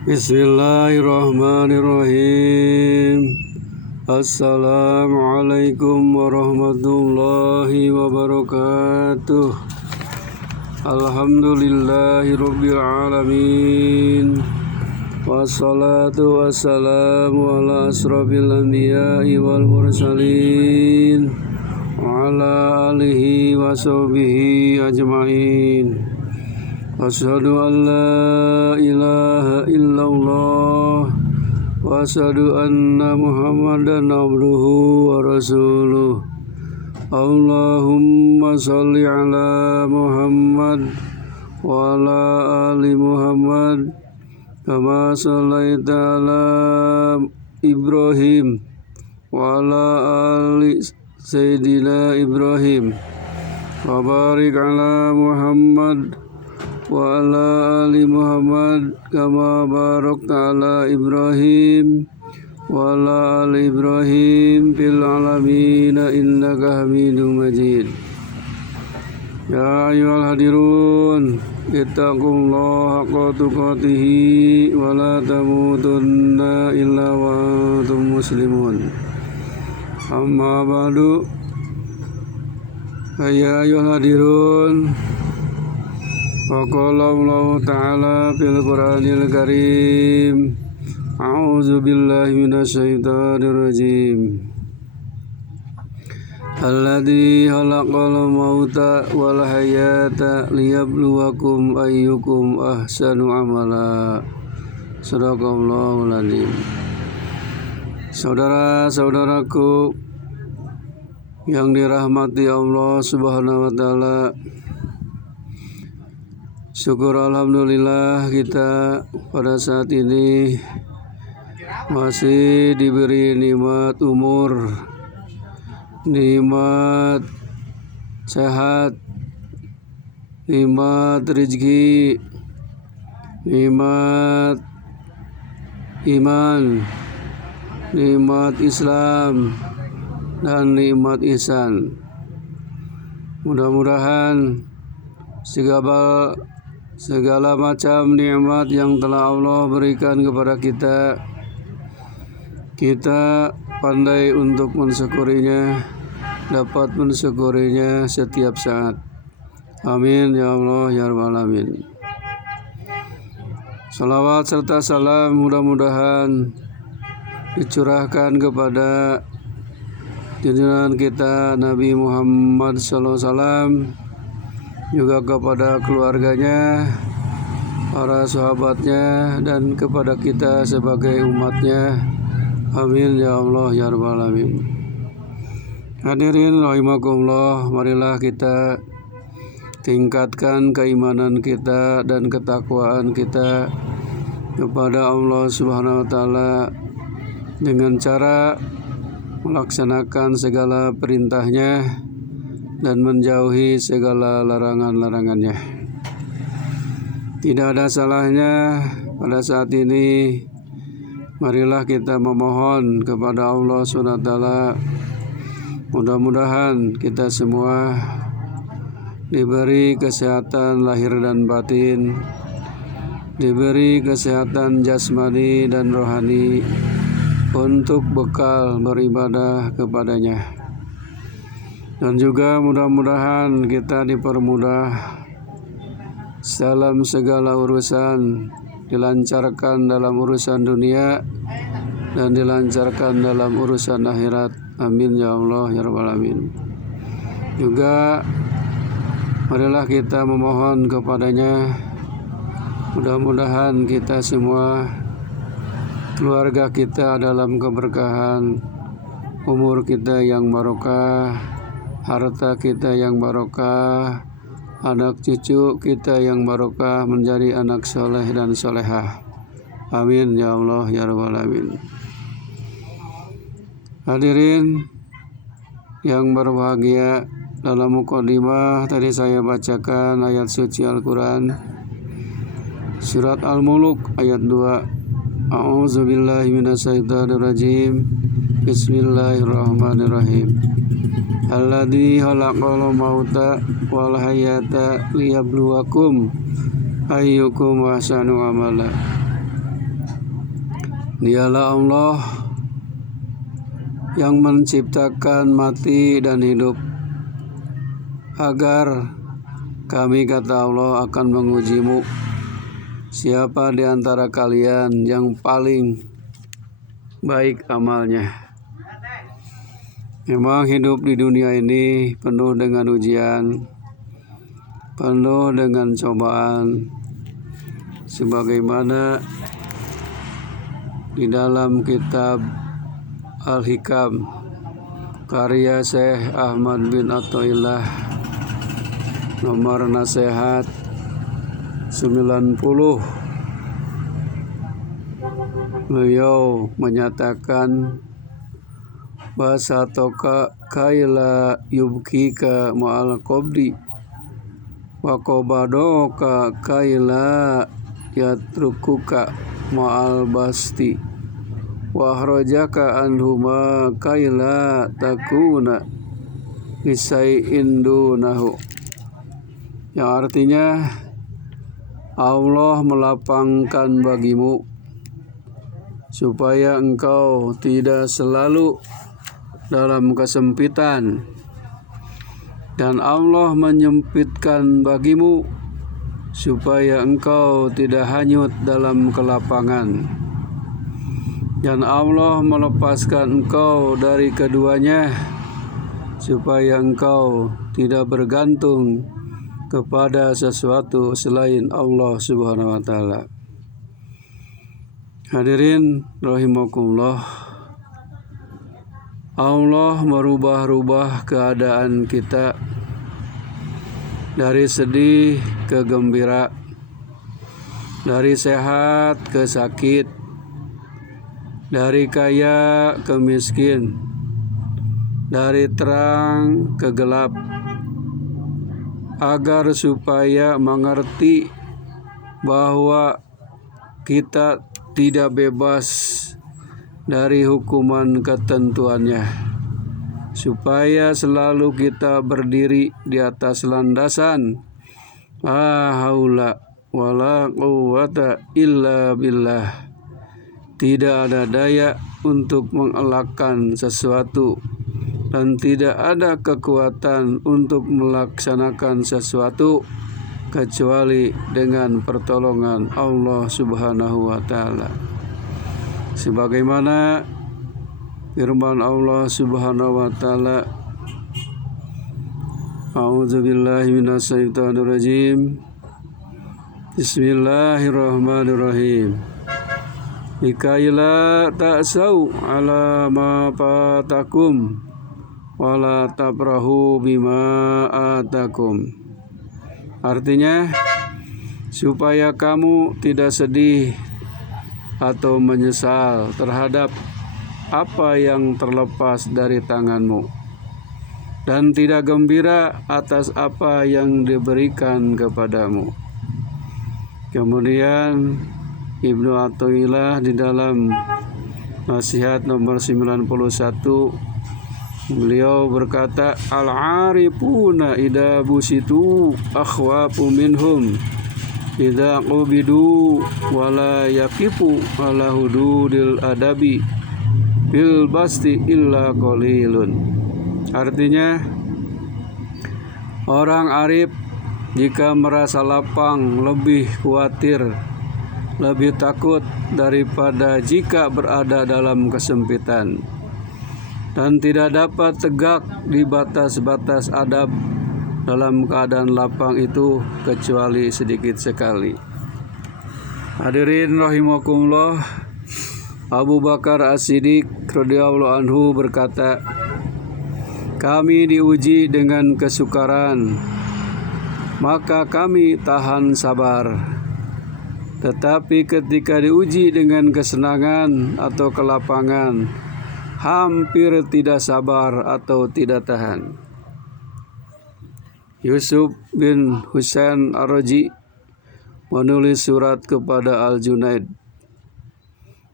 Bismillahirrahmanirrahim. Assalamualaikum warahmatullahi wabarakatuh. Alhamdulillahirabbil alamin. Wassalatu wassalamu ala asrofil anbiya'i wal mursalin wa ala alihi wa sahbihi ajma'in. Asyhadu an la ilaha illallah wa asyhadu anna Muhammadan abduhu wa rasuluh. Allahumma shalli ala Muhammad wa ala ali Muhammad kama shallaita ala Ibrahim wa ala ali Sayyidina Ibrahim wa barik ala Muhammad wa ala ali Muhammad kama barakta ala Ibrahim wa ala ali Ibrahim fil alamin innaka Hamidum Majid. Ya ayyuhal hadirun ittaqullaha haqqa tuqatih wa la tamutunna illa wa antum muslimun. Amma ba'du. Ya ayyuhal hadirun, Faqala Allah Ta'ala fil Qur'anil Karim. A'udzu billahi minasyaitonir rajim. Alladzi khalaqal mauta wal hayata liyabluwakum ayyukum ahsanu amala. Shadaqallahul adzim. Saudara-saudaraku yang dirahmati Allah Subhanahu wa taala, syukur alhamdulillah kita pada saat ini masih diberi nikmat umur, nikmat sehat, nikmat rezeki, nikmat iman, nikmat Islam, dan nikmat ihsan. Mudah-mudahan segala macam nikmat yang telah Allah berikan kepada kita pandai untuk mensyukurinya, dapat mensyukurinya setiap saat. Amin ya Allah ya rabbal alamin. Salawat serta salam mudah-mudahan dicurahkan kepada junjungan kita Nabi Muhammad SAW, juga kepada keluarganya, para sahabatnya, dan kepada kita sebagai umatnya. Amin ya Allah ya rabbal alamin. Hadirin rahimakumullah, marilah kita tingkatkan keimanan kita dan ketakwaan kita kepada Allah Subhanahu wa taala dengan cara melaksanakan segala perintahnya dan menjauhi segala larangan-larangannya. Tidak ada salahnya pada saat ini marilah kita memohon kepada Allah SWT, mudah-mudahan kita semua diberi kesehatan lahir dan batin, diberi kesehatan jasmani dan rohani untuk bekal beribadah kepadanya. Dan juga mudah-mudahan kita dipermudah dalam segala urusan, dilancarkan dalam urusan dunia dan dilancarkan dalam urusan akhirat. Amin ya Allah ya rabbal alamin. Juga marilah kita memohon kepadanya, mudah-mudahan kita semua, keluarga kita dalam keberkahan, umur kita yang barokah, harta kita yang barokah, anak cucu kita yang barokah menjadi anak soleh dan solehah. Amin ya Allah ya rabbal alamin. Hadirin yang berbahagia, dalam mukadimah tadi saya bacakan ayat suci Al-Quran surat Al-Muluk ayat 2. A'udzubillahi minasyaitonirrajim. Bismillahirrahmanirrahim. Alladzi khalaqal mauta wal hayata liyabluwakum ayyukum ahsanu amala. Dialah Allah yang menciptakan mati dan hidup, agar kami, kata Allah, akan mengujimu. Siapa di antara kalian yang paling baik amalnya? Memang hidup di dunia ini penuh dengan ujian, penuh dengan cobaan, sebagaimana di dalam kitab Al-Hikam karya Syekh Ahmad bin Athaillah nomor nasihat 90. Beliau menyatakan bahasa toka kaila yubkika ma'al qabdi wa qabadoka kaila yatrukuka ma'al basti wa akhrajaka anhuma kaila takuna bisai'in dunahu, yang artinya Allah melapangkan bagimu supaya engkau tidak selalu dalam kesempitan, dan Allah menyempitkan bagimu supaya engkau tidak hanyut dalam kelapangan, dan Allah melepaskan engkau dari keduanya supaya engkau tidak bergantung kepada sesuatu selain Allah Subhanahu wa taala. Hadirin rahimakumullah, Allah merubah-rubah keadaan kita dari sedih ke gembira, dari sehat ke sakit, dari kaya ke miskin, dari terang ke gelap, agar supaya mengerti bahwa kita tidak bebas dari hukuman ketentuannya, supaya selalu kita berdiri di atas landasan la haula wala quwwata illa billah. Tidak ada daya untuk mengelakkan sesuatu, dan tidak ada kekuatan untuk melaksanakan sesuatu kecuali dengan pertolongan Allah Subhanahu wa taala. Sebagaimana firman Allah Subhanahu wa taala, A'udzubillahi minasyaitonirrajim. Bismillahirrahmanirrahim. Likaila ta'sau ala ma fatakum wala tabrahu bima atakum. Artinya, supaya kamu tidak sedih atau menyesal terhadap apa yang terlepas dari tanganmu, dan tidak gembira atas apa yang diberikan kepadamu. Kemudian Ibnu Athaillah di dalam nasihat nomor 91, beliau berkata, al-arifuna idza busitu akhwafu minhum idza qubidu wala yaqifu ala hududil adabi bil basti illa qalilun. Artinya, orang arif jika merasa lapang lebih khawatir, lebih takut daripada jika berada dalam kesempitan, dan tidak dapat tegak di batas-batas adab dalam keadaan lapang itu kecuali sedikit sekali. Hadirin rahimakumullah, Abu Bakar As-Siddiq radhiyallahu anhu berkata, kami diuji dengan kesukaran, maka kami tahan sabar. Tetapi ketika diuji dengan kesenangan atau kelapangan, hampir tidak sabar atau tidak tahan. Yusuf bin Husain Ar-Raji menulis surat kepada Al-Junaid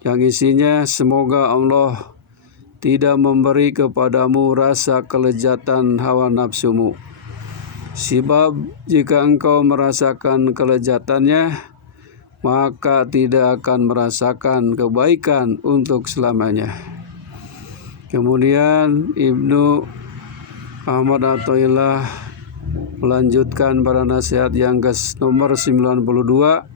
yang isinya, semoga Allah tidak memberi kepadamu rasa kelezatan hawa nafsumu, sebab jika engkau merasakan kelezatannya, maka tidak akan merasakan kebaikan untuk selamanya. Kemudian Ibnu Ahmad Athaillah melanjutkan pada nasihat yang nomor 92.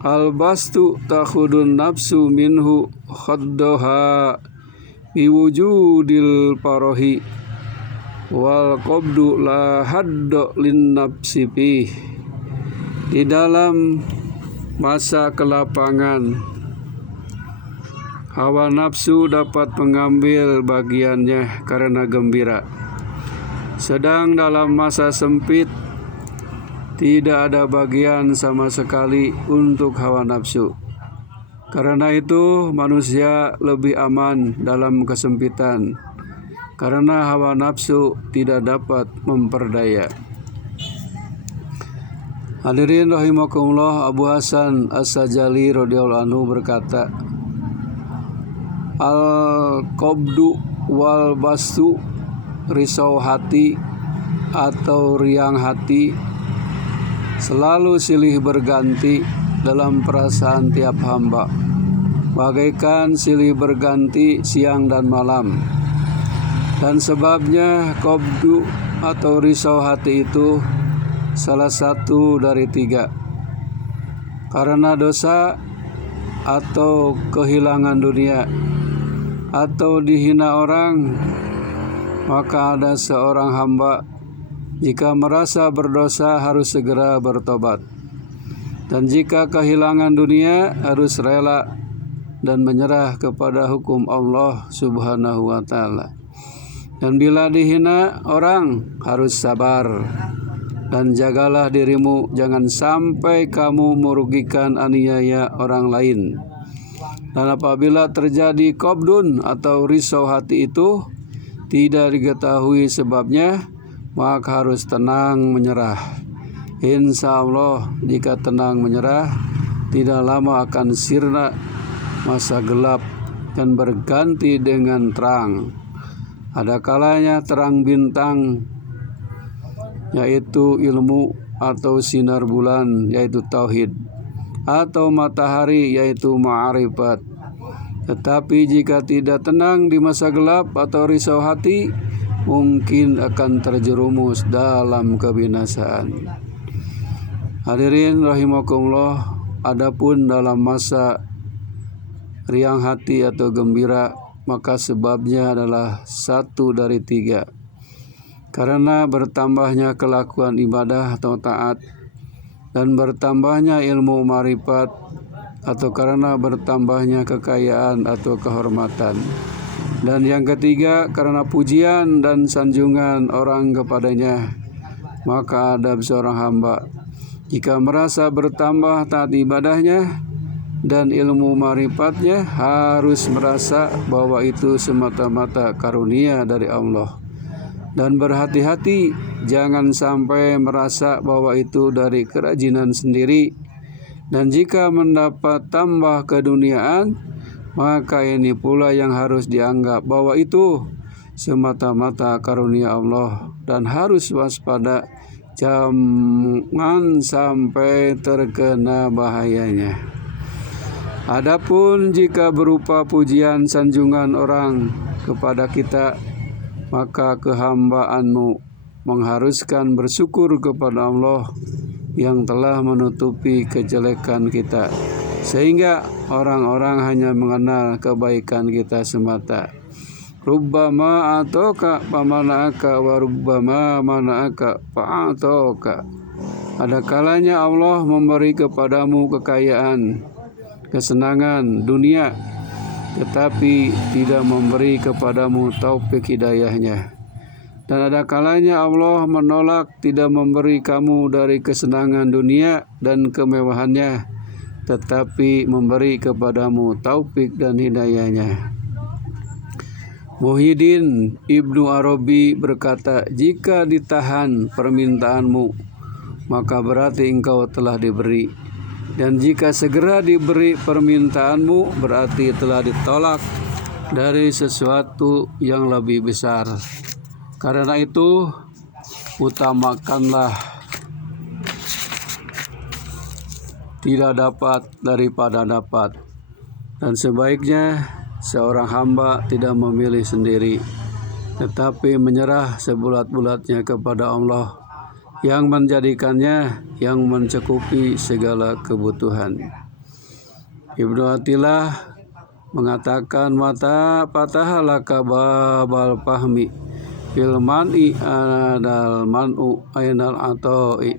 Al-bastu takhudun nafsu minhu khaddoha biwujudil parohi wal qabdu la haddo lin nafsi pih. Di dalam masa kelapangan, hawa nafsu dapat mengambil bagiannya karena gembira. Sedang dalam masa sempit, tidak ada bagian sama sekali untuk hawa nafsu. Karena itu manusia lebih aman dalam kesempitan, karena hawa nafsu tidak dapat memperdaya. Hadirin rahimakumullah, Abu Hasan As-Sajali radhiyallahu anhu berkata, al-qabdu wal bastu, risau hati atau riang hati, selalu silih berganti dalam perasaan tiap hamba, bagaikan silih berganti siang dan malam. Dan sebabnya qabdu atau risau hati itu salah satu dari 3. Karena dosa atau kehilangan dunia atau dihina orang, maka ada seorang hamba jika merasa berdosa harus segera bertobat, dan jika kehilangan dunia harus rela dan menyerah kepada hukum Allah Subhanahu wa ta'ala. Dan bila dihina orang harus sabar, dan jagalah dirimu jangan sampai kamu merugikan aniaya orang lain. Dan apabila terjadi qabdun atau risau hati itu tidak diketahui sebabnya, maka harus tenang menyerah. Insya Allah jika tenang menyerah, tidak lama akan sirna masa gelap dan berganti dengan terang. Ada kalanya terang bintang, yaitu ilmu, atau sinar bulan, yaitu tauhid, atau matahari, yaitu ma'rifat. Tetapi jika tidak tenang di masa gelap atau risau hati, mungkin akan terjerumus dalam kebinasaan. Hadirin rahimakumullah, adapun dalam masa riang hati atau gembira, maka sebabnya adalah 1 dari 3. Karena bertambahnya kelakuan ibadah atau taat, dan bertambahnya ilmu ma'rifat, atau karena bertambahnya kekayaan atau kehormatan. Dan yang ketiga, karena pujian dan sanjungan orang kepadanya. Maka adab seorang hamba jika merasa bertambah taat ibadahnya dan ilmu ma'rifatnya, harus merasa bahwa itu semata-mata karunia dari Allah. Dan berhati-hati jangan sampai merasa bahwa itu dari kerajinan sendiri. Dan jika mendapat tambah keduniaan, maka ini pula yang harus dianggap bahwa itu semata-mata karunia Allah, dan harus waspada jangan sampai terkena bahayanya. Adapun jika berupa pujian sanjungan orang kepada kita, maka kehambaanmu mengharuskan bersyukur kepada Allah yang telah menutupi kejelekan kita, sehingga orang-orang hanya mengenal kebaikan kita semata. Rubbama atoka pamana'aka wa rubbama mana'aka fa'atoka. Ada kalanya Allah memberi kepadamu kekayaan, kesenangan dunia, tetapi tidak memberi kepadamu taufik hidayahnya. Dan ada kalanya Allah menolak, tidak memberi kamu dari kesenangan dunia dan kemewahannya, tetapi memberi kepadamu taufik dan hidayahnya. Muhyiddin Ibnu Arabi berkata, jika ditahan permintaanmu, maka berarti engkau telah diberi. Dan jika segera diberi permintaanmu, berarti telah ditolak dari sesuatu yang lebih besar. Karena itu, utamakanlah tidak dapat daripada dapat. Dan sebaiknya seorang hamba tidak memilih sendiri, tetapi menyerah sebulat-bulatnya kepada Allah yang menjadikannya yang mencukupi segala kebutuhan. Ibnu Athilah mengatakan, mata patahalaka babal fahmi fil man'i adal man'u ainal atoi.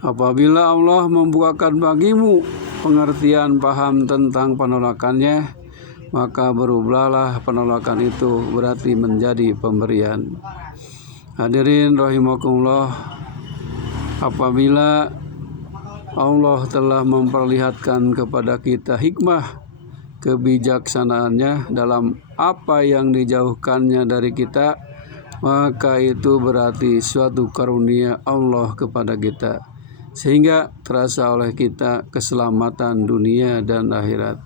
Apabila Allah membukakan bagimu pengertian paham tentang penolakannya, maka berubahlah penolakan itu berarti menjadi pemberian. Hadirin rahimakumullah, apabila Allah telah memperlihatkan kepada kita hikmah kebijaksanaannya dalam apa yang dijauhkannya dari kita, maka itu berarti suatu karunia Allah kepada kita, sehingga terasa oleh kita keselamatan dunia dan akhirat.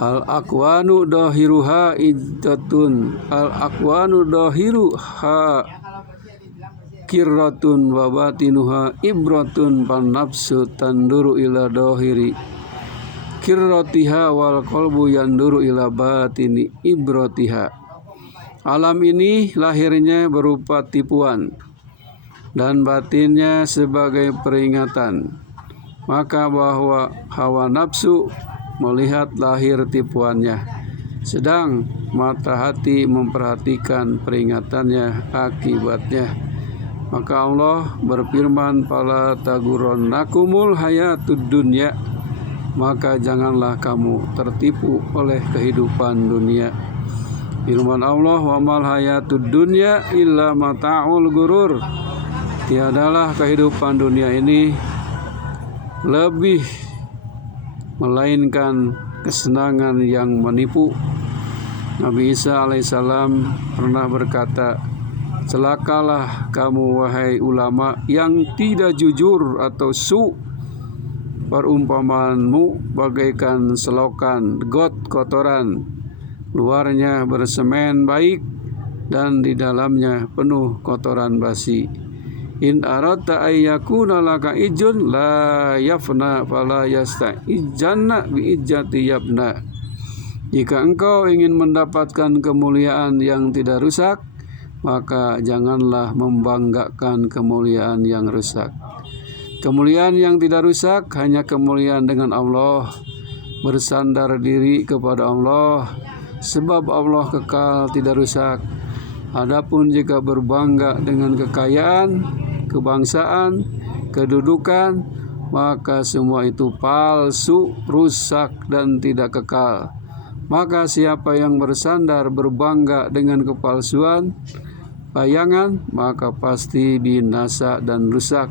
Al-aqwanu dohiruha iddatun, al-aqwanu dohiruha kirratun wa batinuha ibratun pan nafsu tanduru ila dohiri kirratiha wal qalbu yanduru ila batini ibratiha. Alam ini lahirnya berupa tipuan dan batinnya sebagai peringatan, maka bahwa hawa nafsu melihat lahir tipuannya, sedang mata hati memperhatikan peringatannya akibatnya. Maka Allah berfirman, fala tagurannakumul hayatud dunya, maka janganlah kamu tertipu oleh kehidupan dunia. Firman Allah, wa mal hayatud dunya illa mata'ul gurur, tiadalah kehidupan dunia ini lebih melainkan kesenangan yang menipu. Nabi Isa alaihissalam pernah berkata, celakalah kamu wahai ulama yang tidak jujur atau su, perumpamaanmu bagaikan selokan got kotoran, luarnya bersemen baik dan di dalamnya penuh kotoran basi. In aradta ayyakuna laka ijun la yafna fala yasta'ijanna bi ijjati yabna. Jika engkau ingin mendapatkan kemuliaan yang tidak rusak, maka janganlah membanggakan kemuliaan yang rusak. Kemuliaan yang tidak rusak hanya kemuliaan dengan Allah, bersandar diri kepada Allah, sebab Allah kekal tidak rusak. Adapun jika berbangga dengan kekayaan, kebangsaan, kedudukan, maka semua itu palsu, rusak dan tidak kekal. Maka siapa yang bersandar berbangga dengan kepalsuan bayangan, maka pasti binasa dan rusak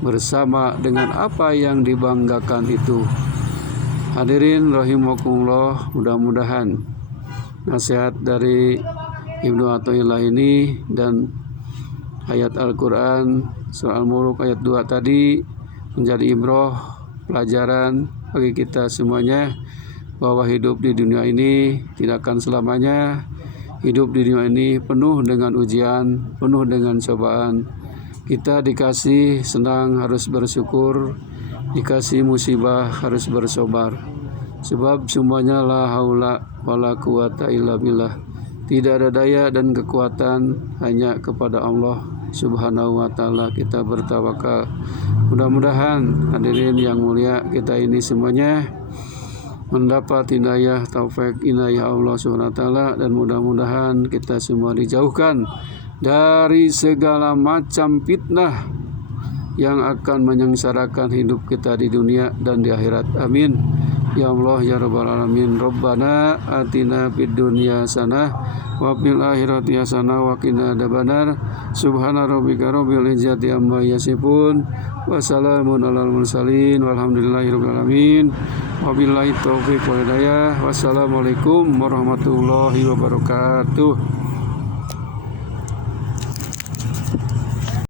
bersama dengan apa yang dibanggakan itu. Hadirin rahimakumullah, mudah-mudahan nasihat dari Ibnu Athilah ini dan ayat Al-Quran surah Al-Mulk ayat 2 tadi menjadi ibrah, pelajaran bagi kita semuanya, bahwa hidup di dunia ini tidak akan selamanya. Hidup di dunia ini penuh dengan ujian, penuh dengan cobaan. Kita dikasih senang harus bersyukur, dikasih musibah harus bersabar. Sebab semuanya la haula wala quwata illa billah. Tidak ada daya dan kekuatan, hanya kepada Allah Subhanahu wa ta'ala kita bertawakal. Mudah-mudahan hadirin yang mulia, kita ini semuanya mendapat hidayah, taufik, inayah Allah Subhanahu wa ta'ala, dan mudah-mudahan kita semua dijauhkan dari segala macam fitnah yang akan menyengsarakan hidup kita di dunia dan di akhirat. Amin. Ya Allah ya Rabbal Alamin. Rabbana atina fid dunya hasanah wa fil akhirati hasanah wa qina adzabannar. Subhana rabbika rabbil izzati amma yasifun wa salamun alal mursalin walhamdulillahi rabbil alamin. Wabillahi taufiq wal hidayah. Wassalamualaikum warahmatullahi wabarakatuh.